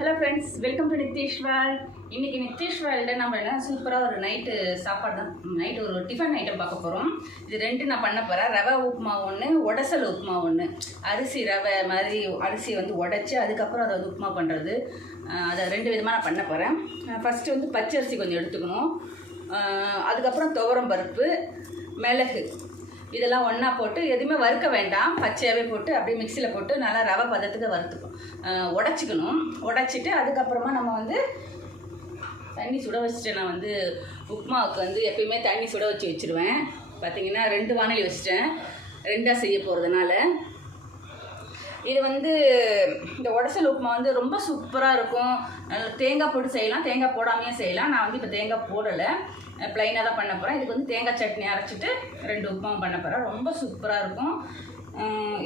Hello friends, welcome to Nithish world. இன்றைக்கி நித்திஷ் வேர்ல்டில் நம்ம என்ன சூப்பராக ஒரு நைட்டு சாப்பாடு தான், நைட்டு ஒரு டிஃபன் ஐட்டம் பார்க்க போகிறோம். இது ரெண்டு நான் பண்ண போகிறேன். ரவை உப்புமா ஒன்று, உடசல் உப்புமா ஒன்று. அரிசி ரவை மாதிரி அரிசியை வந்து உடச்சி அதுக்கப்புறம் அதை வந்து உப்புமா பண்ணுறது. அதை ரெண்டு விதமாக நான் பண்ண போகிறேன். ஃபஸ்ட்டு வந்து பச்சரிசி கொஞ்சம் எடுத்துக்கணும். அதுக்கப்புறம் துவரம் பருப்பு, மிளகு இதெல்லாம் ஒன்றா போட்டு எதுவுமே வறுக்க வேண்டாம், பச்சையாகவே போட்டு அப்படியே மிக்சியில் போட்டு நல்லா ரவை பதத்துக்கு உடச்சிக்கணும். உடச்சிட்டு அதுக்கப்புறமா நம்ம வந்து தண்ணி சுட வச்சுட்டு, நான் வந்து உப்புமாவுக்கு வந்து எப்பயுமே தண்ணி சுட வச்சு வச்சுருவேன். பார்த்திங்கன்னா 2 வானலி வச்சுட்டேன், 2ஆக செய்ய போகிறதுனால. இது வந்து இந்த உடசல் உப்புமா வந்து ரொம்ப சூப்பராக இருக்கும். தேங்காய் போட்டு செய்யலாம், தேங்காய் போடாமையே செய்யலாம். நான் வந்து இப்போ தேங்காய் போடலை, ப்ளைனாக தான் பண்ண போகிறேன். இதுக்கு வந்து தேங்காய் சட்னி அரைச்சிட்டு 2 உப்புமாவும் பண்ண போகிறேன். ரொம்ப சூப்பராக இருக்கும்.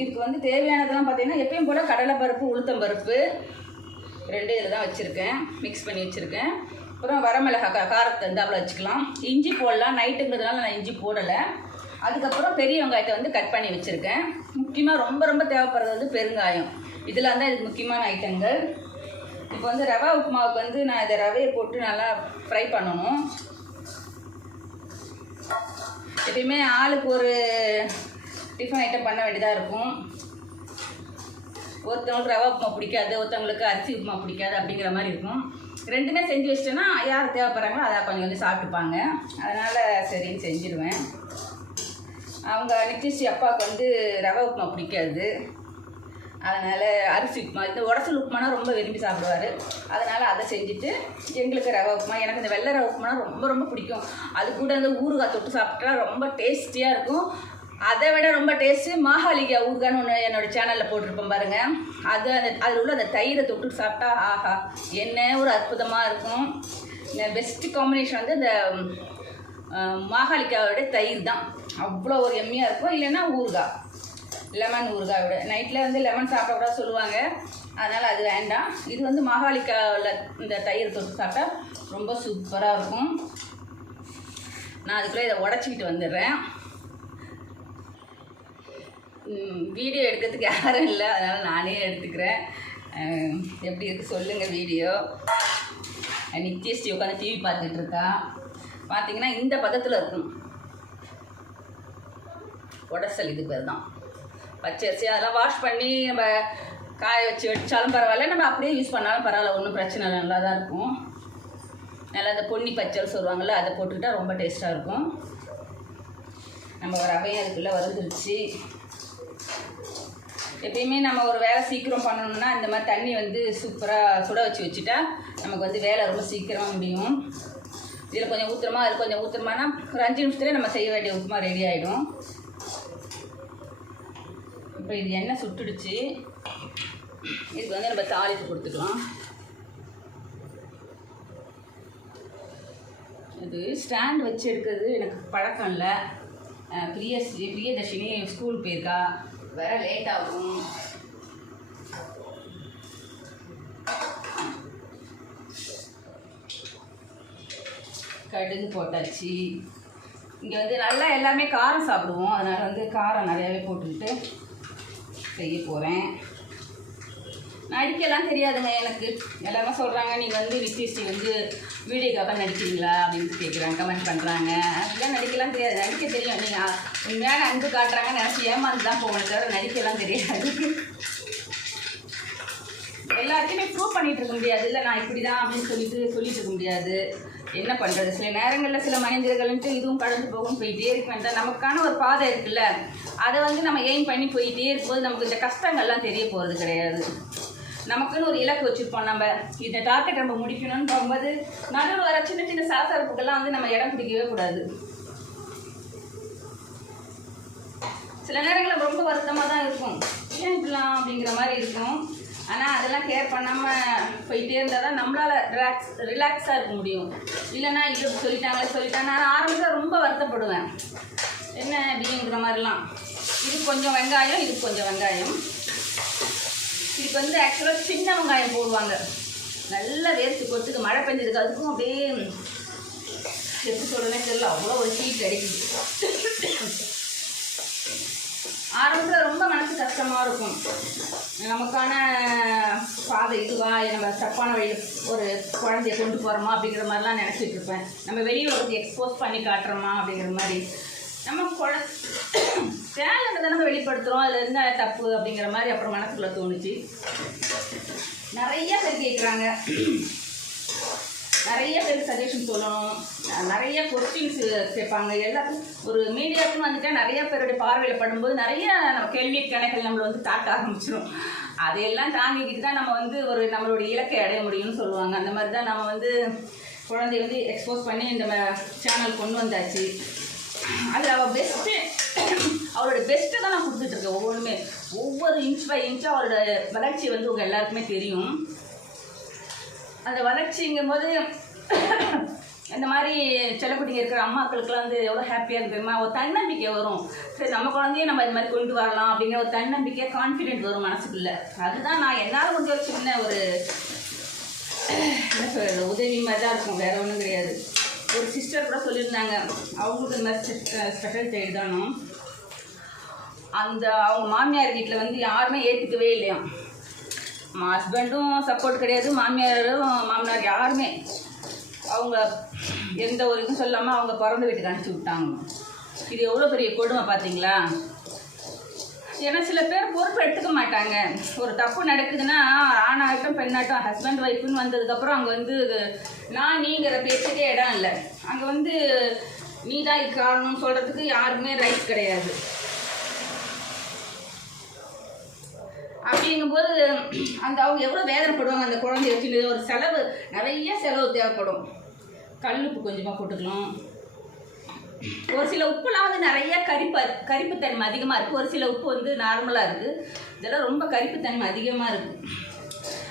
இதுக்கு வந்து தேவையானதெல்லாம் பார்த்திங்கன்னா எப்பயும் போல் கடலைப்பருப்பு, உளுத்தம்பருப்பு 2 இதில் தான் வச்சுருக்கேன், மிக்ஸ் பண்ணி வச்சுருக்கேன். அப்புறம் வரமிளகாய் காரத்தை வந்து அவ்வளோ வச்சுக்கலாம். இஞ்சி போடலாம், நைட்டுங்கிறதுனால நான் இஞ்சி போடலை. அதுக்கப்புறம் பெரிய வெங்காயத்தை வந்து கட் பண்ணி வச்சுருக்கேன். முக்கியமாக ரொம்ப ரொம்ப தேவைப்படுறது வந்து பெருங்காயம். இதெல்லாம் தான் இதுக்கு முக்கியமான ஐட்டங்கள். இப்போ வந்து ரவா உப்புமாவுக்கு வந்து நான் இதை ரவையை போட்டு நல்லா ஃப்ரை பண்ணணும். எப்பயுமே ஆளுக்கு ஒரு டிஃபன் ஐட்டம் பண்ண வேண்டியதாக இருக்கும். ஒருத்தவங்களுக்கு ரவா உப்புமா பிடிக்காது, ஒருத்தவங்களுக்கு அரிசி உப்புமா பிடிக்காது அப்படிங்கிற மாதிரி இருக்கும். ரெண்டுமே செஞ்சு வச்சிட்டேன்னா யார் தேவைப்படுறாங்களோ அதை கொஞ்சம் வந்து சாப்பிட்டுப்பாங்க. அதனால் சரின்னு செஞ்சுடுவேன். அவங்க நித்திஷ் அப்பாவுக்கு வந்து ரவை உப்புமா பிடிக்காது, அதனால் அரிசி உப்புமா, இந்த உடசல் உப்புமானா ரொம்ப விரும்பி சாப்பிடுவார். அதனால் அதை செஞ்சுட்டு எங்களுக்கு ரவை உப்புமா, எனக்கு இந்த வெள்ளை ரவை உப்புமானா ரொம்ப ரொம்ப பிடிக்கும். அது கூட அந்த ஊறுகாய் தொட்டு சாப்பிட்டா ரொம்ப டேஸ்டியாக இருக்கும். அதை விட ரொம்ப டேஸ்ட்டு மாகாளிகா ஊறுகான்னு ஒன்று என்னோடய சேனலில் போட்டிருப்போம் பாருங்கள். அதில் உள்ள அந்த தயிரை தொட்டு சாப்பிட்டா ஆஹா என்ன ஒரு அற்புதமாக இருக்கும். இந்த பெஸ்ட்டு காம்பினேஷன் வந்து இந்த மாகாளிக்காவோட தயிர் தான். அவ்வளோ ஒரு எம்மியாக இருக்கும். இல்லைன்னா ஊறுகாய், லெமன் ஊறுகாயோட. நைட்டில் வந்து லெமன் சாப்பிடக்கூடாது சொல்லுவாங்க, அதனால் அது வேண்டாம். இது வந்து மாகாளிக்காவில் இந்த தயிர் தொட்டு சாப்பிட்டா ரொம்ப சூப்பராக இருக்கும். நான் அதுக்குள்ளே இதை உடச்சிக்கிட்டு வந்துடுறேன். வீடியோ எடுக்கிறதுக்கு யாரும் இல்லை, அதனால் நானே எடுத்துக்கிறேன். எப்படி இருக்குது சொல்லுங்கள் வீடியோ. நித்தியஸ்டி உட்காந்து டிவி பார்த்துட்டு இருக்கா. பார்த்திங்கன்னா இந்த பதத்தில் இருக்கும் உடசல். இது பேர் தான் பச்சரிசி. அதெல்லாம் வாஷ் பண்ணி நம்ம காய வச்சு வச்சாலும் பரவாயில்ல, நம்ம அப்படியே யூஸ் பண்ணாலும் பரவாயில்ல, ஒன்றும் பிரச்சனை இல்லை, நல்லா தான் இருக்கும். நல்லா அந்த பொன்னி பச்சல் சொல்லுவாங்கள்ல, அதை போட்டுக்கிட்டால் ரொம்ப டேஸ்ட்டாக இருக்கும். நம்ம ரவையும் அதுக்குள்ளே வறுந்துருச்சு. எப்பயுமே நம்ம ஒரு வேலை சீக்கிரம் பண்ணணும்னா இந்த மாதிரி தண்ணி வந்து சூப்பராக சுட வச்சு வச்சுட்டா நமக்கு வந்து வேலை ரொம்ப சீக்கிரமாக முடியும். இதில் கொஞ்சம் ஊற்றுறமா, அது கொஞ்சம் ஊற்றுறமானா ஒரு 5 நிமிஷத்துலேயே நம்ம செய்ய வேண்டிய உப்புமா ரெடி ஆகிடும். இப்போ இது எண்ணெய் சுட்டுடுச்சு. இதுக்கு வந்து நம்ம தாளித்து கொடுத்துக்கலாம். இது ஸ்டாண்ட் வச்சு எடுக்கிறது எனக்கு பழக்கம் இல்லை. பிரியதர்ஷினி ஸ்கூல் போயிருக்கா, வேற லேட் ஆகும். கடுகு போட்டாச்சு. இங்கே வந்து நல்லா எல்லாமே காரம் சாப்பிடுவோம், அதனால் வந்து காரம் நிறையாவே போட்டுக்கிட்டு செய்ய போகிறேன். நடிக்கலாம் தெரியாதுங்க எனக்கு. எல்லாமே சொல்கிறாங்க, நீங்கள் வந்து நித்திஷ்டி வந்து வீடியோக்காக நடிக்கிறீங்களா அப்படின்னு கேட்குறாங்க, கமெண்ட் பண்ணுறாங்க. அதெல்லாம் நடிக்கலாம் தெரியாது. நடிக்க தெரியும், நீங்கள் உண்மையான அன்பு காட்டுறாங்கன்னு நினச்சி ஏமாந்து தான் போகணும், தவிர நடிக்கலாம் தெரியாது. எல்லாத்தையுமே ப்ரூவ் பண்ணிகிட்டு இருக்க முடியாது, இல்லை நான் இப்படி தான் அப்படின்னு சொல்லிட்டு இருக்க முடியாது. என்ன பண்ணுறது, சில நேரங்களில் சில மனிதர்கள்ன்ட்டு இதுவும் கடந்து போகும், போயிட்டே இருக்க வேண்டாம். நமக்கான ஒரு பாதை இருக்குல்ல, அதை வந்து நம்ம எய்ம் பண்ணி போயிட்டே இருக்கும்போது நமக்கு இந்த கஷ்டங்கள்லாம் தெரிய போகிறது கிடையாது. நமக்குன்னு ஒரு இலக்கு வச்சுருப்போம், நம்ம இந்த டார்கெட் நம்ம முடிக்கணும்னு போகும்போது நடுவில் வர சின்ன சின்ன சலசலப்புக்கெல்லாம் வந்து நம்ம இடம் பிடிக்கவே கூடாது. சில நேரங்களில் ரொம்ப வருத்தமாக தான் இருக்கும், ஏன் இப்படிலாம் அப்படிங்கிற மாதிரி இருக்கும். ஆனால் அதெல்லாம் கேர் பண்ணாமல் போயிட்டே இருந்தால் தான் நம்மளால் ரிலாக்ஸாக இருக்க முடியும். இல்லைன்னா இது சொல்லிட்டாங்க நான் ஆரம்பத்தில் ரொம்ப வருத்தப்படுவேன், என்ன அப்படிங்கிற மாதிரிலாம். இது கொஞ்சம் வெங்காயம், இது கொஞ்சம் வெங்காயம். இதுக்கு வந்து ஆக்சுவலாக சின்ன வெங்காயம் போடுவாங்க, நல்லா வேர்த்து கொத்துக்கு மழை பெஞ்சதுக்கு. அதுக்கும் அப்படியே எப்படி சொல்கிறேன்னு தெரியல, அவ்வளோ ஒரு ஹீட் அடிக்குது. ஆரம்பத்தில் ரொம்ப மனசு கஷ்டமாக இருக்கும். நமக்கான பாதை இதுவா, நம்ம தப்பான வழியில் ஒரு குழந்தைய கொண்டு போகிறோமா அப்படிங்கிற மாதிரிலாம் நினச்சிட்டு இருப்பேன். நம்ம வெளியில் வந்து எக்ஸ்போஸ் பண்ணி காட்டுறோமா அப்படிங்கிற மாதிரி. நம்ம சேனலை நம்ம வெளிப்படுத்துகிறோம், அதில் என்ன தப்பு அப்படிங்கிற மாதிரி அப்புறம் மனசுக்குள்ளே தோணுச்சு. நிறைய பேர் கேட்குறாங்க, நிறைய பேர் சஜஷன் சொல்லணும், நிறைய கொஸ்டின்ஸ் கேட்பாங்க. எல்லாத்துக்கும் ஒரு மீடியாவுக்குன்னு வந்துட்டால் நிறைய பேருடைய பார்வையில் படும்போது நிறைய நம்ம கேள்வி கணக்கில் நம்மளை வந்து தாக்க ஆரம்பிச்சிடும். அதையெல்லாம் தாங்கிக்கிட்டு தான் நம்ம வந்து ஒரு நம்மளுடைய இலக்கை அடைய முடியும்னு சொல்லுவாங்க. அந்த மாதிரி தான் நம்ம வந்து குழந்தைய வந்து எக்ஸ்போஸ் பண்ணி இந்த சேனல் கொண்டு வந்தாச்சு. அதில் அவள் பெஸ்ட்டு, அவளோட பெஸ்ட்டை தான் நான் கொடுத்துட்ருக்கேன். ஒவ்வொன்றுமே ஒவ்வொரு இன்ச் பை இன்ச்சாக அவளோட வளர்ச்சி வந்து உங்கள் எல்லாருக்குமே தெரியும். அந்த வளர்ச்சிங்கும் போது இந்த மாதிரி செல்லக்குட்டிங்க இருக்கிற அம்மாக்களுக்குலாம் வந்து எவ்வளோ ஹாப்பியாக இருக்குதுமா, ஒரு தன்னம்பிக்கை வரும். சரி, நம்ம குழந்தைய நம்ம இது மாதிரி கொண்டு வரலாம் அப்படிங்கிற ஒரு தன்னம்பிக்கை, கான்ஃபிடென்ட் வரும் மனசுக்குள்ளே. அதுதான் நான் என்னால் கொஞ்சம் ஒரு சின்ன ஒரு என்ன சொல்கிறது உதவி மாதிரி தான் இருக்கும், வேறு ஒன்றும் கிடையாது. ஒரு சிஸ்டர் கூட சொல்லியிருந்தாங்க, அவங்களுக்கு இந்த மாதிரி ஸ்பெஷல் சைல்டு தானோ, அவங்க மாமியார் வீட்டில் வந்து யாருமே ஏற்றுக்கவே இல்லையா. ஹஸ்பண்டும் சப்போர்ட் கிடையாது, மாமனார் யாருமே அவங்க எந்த ஒரு இதுவும் சொல்லாமல் அவங்க பிறந்த வீட்டுக்கு அனுப்பிச்சி விட்டாங்க. இது எவ்வளோ பெரிய கொடுமை பார்த்தீங்களா? ஏன்னா சில பேர் பொறுப்பு எடுத்துக்க மாட்டாங்க. ஒரு தப்பு நடக்குதுன்னா ஆணாகட்டும் பெண்ணாகட்டும் ஹஸ்பண்ட் ஒய்ஃப்னு வந்ததுக்கப்புறம் அங்கே வந்து நான் நீங்கிற பேச்சுக்கே இடம் இல்லை. அங்கே வந்து நீ தான் இது காரணம்னு சொல்கிறதுக்கு யாருமே ரைட் கிடையாது. அப்படிங்கும்போது அவங்க எவ்வளோ வேதனைப்படுவாங்க. அந்த குழந்தைய வச்சுட்டு ஒரு செலவு, நிறைய செலவு தேவைப்படும். கல்லுப்பு கொஞ்சமாக போட்டுக்கலாம். ஒரு சில உப்புலாம் வந்து நிறைய கரிப்புத்தன்மை அதிகமாக இருக்குது. ஒரு சில உப்பு வந்து நார்மலாக இருக்குது. இதெல்லாம் ரொம்ப கரிப்புத்தன்மை அதிகமாக இருக்குது.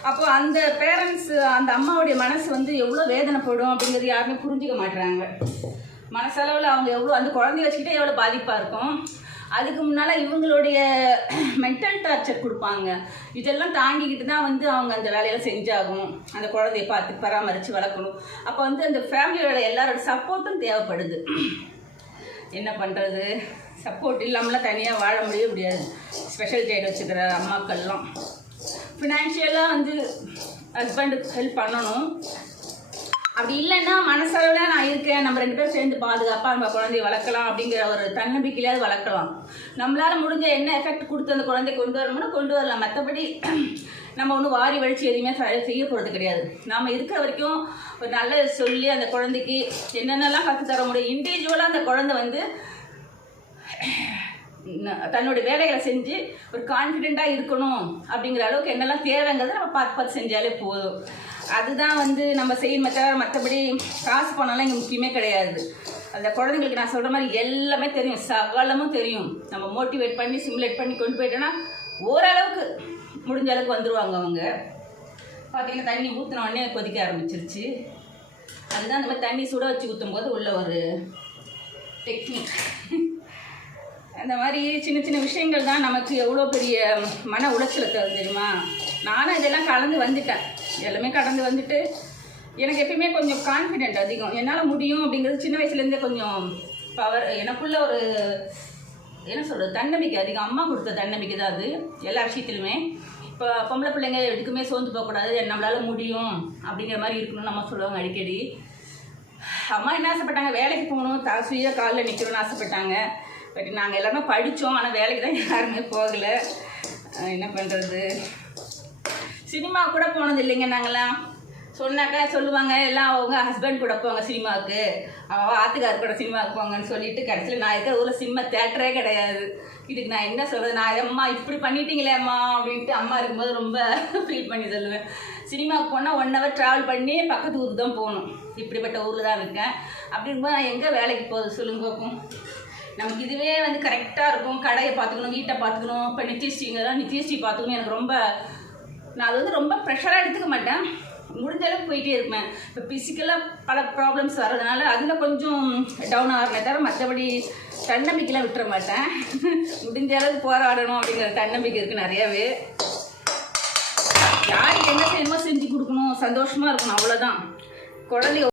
அப்போ அந்த பேரண்ட்ஸ், அந்த அம்மாவுடைய மனசு வந்து எவ்வளோ வேதனைப்படும் அப்படிங்கிறது யாருமே புரிஞ்சிக்க மாட்டுறாங்க. மனசளவில் அவங்க எவ்வளோ அந்த குழந்தைய வச்சுக்கிட்டே எவ்வளோ பாதிப்பாக இருக்கும். அதுக்கு முன்னால் இவங்களுடைய மென்டல் டார்ச்சர் கொடுப்பாங்க. இதெல்லாம் தாங்கிக்கிட்டு தான் வந்து அவங்க அந்த வேலையெல்லாம் செஞ்சாகும். அந்த குழந்தைய பார்த்து பராமரித்து வளர்க்கணும். அப்போ வந்து அந்த ஃபேமிலியோட எல்லாரோட சப்போர்ட்டும் தேவைப்படுது. என்ன பண்ணுறது, சப்போர்ட் இல்லாமலாம் தனியாக வாழ முடியாது. ஸ்பெஷல் சைல்டு வச்சுக்கிற அம்மாக்கள்லாம் ஃபினான்ஷியலாக வந்து ஹஸ்பண்டுக்கு ஹெல்ப் பண்ணணும். அப்படி இல்லைன்னா மனசளவில் நான் இருக்கேன், நம்ம 2 பேரும் சேர்ந்து பாதுகாப்பாக நம்ம குழந்தைய வளர்க்கலாம் அப்படிங்கிற ஒரு தன்னம்பிக்கையிலாவது வளர்க்கலாம். நம்மளால் முடிஞ்ச என்ன எஃபெக்ட் கொடுத்து அந்த குழந்தைய கொண்டு வரணும்னா கொண்டு வரலாம். மற்றபடி நம்ம ஒன்றும் வாரி வலிச்சு எதுவுமே செய்ய போகிறது கிடையாது. நாம் இருக்கிற வரைக்கும் ஒரு நல்ல சொல்லி அந்த குழந்தைக்கு என்னென்னலாம் கற்றுத்தர முடியும். இண்டிவிஜுவலாக அந்த குழந்தை வந்து தன்னுடைய வேலைகளை செஞ்சு ஒரு கான்ஃபிடெண்ட்டாக இருக்கணும் அப்படிங்கிற அளவுக்கு என்னெல்லாம் தேவைங்கிறத நம்ம பார்த்து செஞ்சாலே போதும். அதுதான் வந்து நம்ம செய்யணுமே தவிர மற்றபடி காசு பணம்லாம் இங்கே முக்கியமே கிடையாது. அந்த குழந்தைங்களுக்கு நான் சொல்கிற மாதிரி எல்லாமே தெரியும், சகலமும் தெரியும். நம்ம மோட்டிவேட் பண்ணி சிமுலேட் பண்ணி கொண்டு போயிட்டோன்னா ஓரளவுக்கு முடிஞ்ச அளவுக்கு வந்துடுவாங்க. அவங்க பார்த்திங்கன்னா தண்ணி ஊற்றின உடனே கொதிக்க ஆரம்பிச்சிருச்சு. அதுதான் அந்த மாதிரி தண்ணி சுட வச்சு ஊற்றும் போது உள்ள ஒரு டெக்னிக். அந்த மாதிரி சின்ன சின்ன விஷயங்கள் தான் நமக்கு எவ்வளோ பெரிய மன உளைச்சலை தருது தெரியுமா. நானும் இதெல்லாம் கடந்து வந்துட்டு எனக்கு எப்பயுமே கொஞ்சம் கான்ஃபிடென்ட் அதிகம். என்னால் முடியும் அப்படிங்கிறது சின்ன வயசுலேருந்தே கொஞ்சம் பவர் எனக்குள்ள ஒரு என்ன சொல்கிறது தன்னம்பிக்கை அதிகம். அம்மா கொடுத்த தன்னம்பிக்கை தான் அது எல்லா விஷயத்துலையுமே. இப்போ பொம்பளை பிள்ளைங்க எதுக்குமே சோர்ந்து போகக்கூடாது, நம்மளால் முடியும் அப்படிங்கிற மாதிரி இருக்கணும்னு அம்மா சொல்லுவாங்க அடிக்கடி. அம்மா என்ன ஆசைப்பட்டாங்க, வேலைக்கு போகணும், சுய காலில் நிற்கணும்னு ஆசைப்பட்டாங்க. பட் நாங்கள் எல்லாருமே படித்தோம், ஆனால் வேலைக்கு தான் யாருமே போகலை. என்ன பண்ணுறது, சினிமா கூட போனது இல்லைங்க. நாங்கள்லாம் சொன்னாக்கா சொல்லுவாங்க எல்லாம் அவங்க ஹஸ்பண்ட் கூட போவாங்க சினிமாவுக்கு, ஆத்துக்கார் கூட சினிமாவுக்கு போங்கன்னு சொல்லிட்டு கடைசியில் நான் இருக்கிற ஊரில் சினிமா தேட்டரே கிடையாது. இதுக்கு நான் என்ன சொல்கிறது, நான் அம்மா இப்படி பண்ணிட்டீங்களே அம்மா அப்படின்ட்டு அம்மா இருக்கும்போது ரொம்ப ஃபீல் பண்ணி சொல்லுவேன். சினிமாவுக்கு போனால் 1 hour ட்ராவல் பண்ணி பக்கத்து ஊருக்கு தான் போகணும். இப்படிப்பட்ட ஊரில் தான் இருக்கேன். அப்படிங்கும்போது நான் எங்கே வேலைக்கு போகுது சொல்லுங்க பார்ப்போம். நமக்கு இதுவே வந்து கரெக்டாக இருக்கும். கடையை பார்த்துக்கணும், வீட்டை பார்த்துக்கணும். இப்போ நித்யஸ்ரீ பார்த்துக்கணும். எனக்கு ரொம்ப நான் அது வந்து ரொம்ப ப்ரெஷராக எடுத்துக்க மாட்டேன். முடிஞ்ச அளவுக்கு போயிட்டே இருப்பேன். இப்போ ஃபிசிக்கலாக பல ப்ராப்ளம்ஸ் வர்றதுனால அதில் கொஞ்சம் டவுன் ஆகிறேன் தவிர மற்றபடி தன்னம்பிக்கைலாம் விட்டுற மாட்டேன். முடிஞ்ச அளவுக்கு போராடணும் அப்படிங்கிற தன்னம்பிக்கை இருக்குது நிறையாவே. யாருக்கு என்ன செய்யணுமோ செஞ்சு கொடுக்கணும், சந்தோஷமாக இருக்கணும், அவ்வளோதான். குழந்தைய